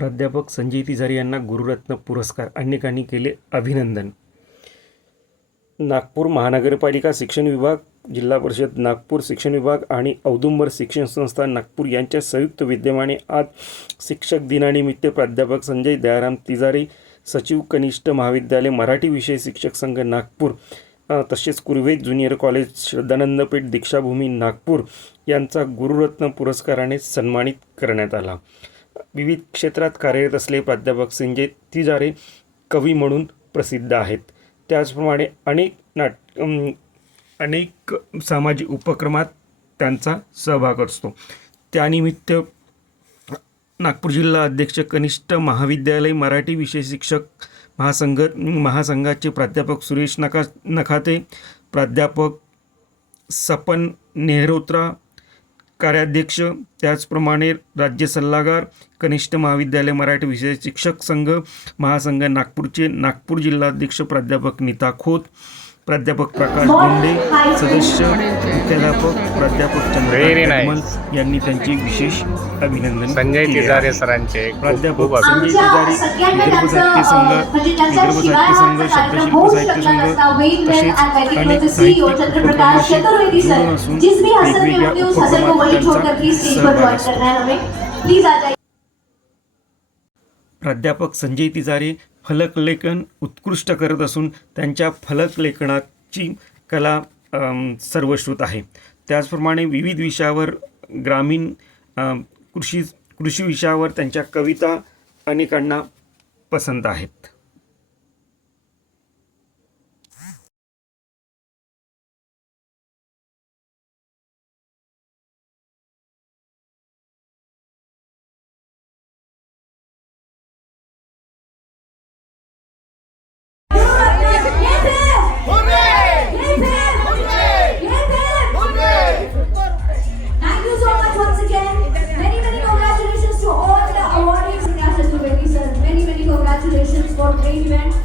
प्राध्यापक संजय तिजारी यांना गुरुरत्न पुरस्कार अनेकांनी केले अभिनंदन. नागपूर महानगरपालिका शिक्षण विभाग जिल्हा परिषद नागपूर शिक्षण विभाग आणि औदुंबर शिक्षण संस्था नागपूर यांच्या संयुक्त विद्यमाने आज शिक्षक दिनानिमित्त प्राध्यापक संजय दयाराम तिजारी सचिव कनिष्ठ महाविद्यालय मराठी विषय शिक्षक संघ नागपूर तसेच कुर्वे ज्युनियर कॉलेज श्रद्धानंदपीठ दीक्षाभूमी नागपूर यांचा गुरुरत्न पुरस्काराने सन्मानित करण्यात आला. विविध क्षेत्रात कार्यरत असले प्राध्यापक संजय तिजारे कवी म्हणून प्रसिद्ध आहेत. त्याचप्रमाणे अनेक नाट अनेक सामाजिक उपक्रमात त्यांचा सहभाग असतो. त्यानिमित्त नागपूर जिल्हा अध्यक्ष कनिष्ठ महाविद्यालय मराठी विषय शिक्षक महासंघ महासंघाचे प्राध्यापक सुरेश नका नखाते प्राध्यापक सपन नेहरोत्रा कार्याध्यक्ष त्याचप्रमाणे राज्य सल्लागार कनिष्ठ महाविद्यालय मराठी विषय शिक्षक संघ महासंघ नागपूरचे नागपूर जिल्हाध्यक्ष प्राध्यापक नीता खोत प्राध्यापक प्रकाश बोंडे सदस्य मुख्याध्यापक प्राध्यापक Very nice. कमल यांनी त्यांचे विशेष अभिनंदन संजय केले तिजारे. सरांचे खूप प्राध्यापक अभिनंदन. संजय तिजारी विदर्भ साहित्य संघ विदर्भ साहित्य संघ शब्दशिल्प साहित्य संघ तसेच अनेक साहित्यिक उपक्रमाशी जोडून असून वेगवेगळ्या उपक्रमात त्यांचा सहभाग असतो प्राध्यापक संजय तिजारे फलकलेखन उत्कृष्ट करत असून त्यांच्या फलकलेखनाची कला सर्वश्रुत आहे. त्याचप्रमाणे विविध विषयावर ग्रामीण कृषी कृषी विषयावर त्यांच्या कविता अनेकांना पसंत आहेत. Amen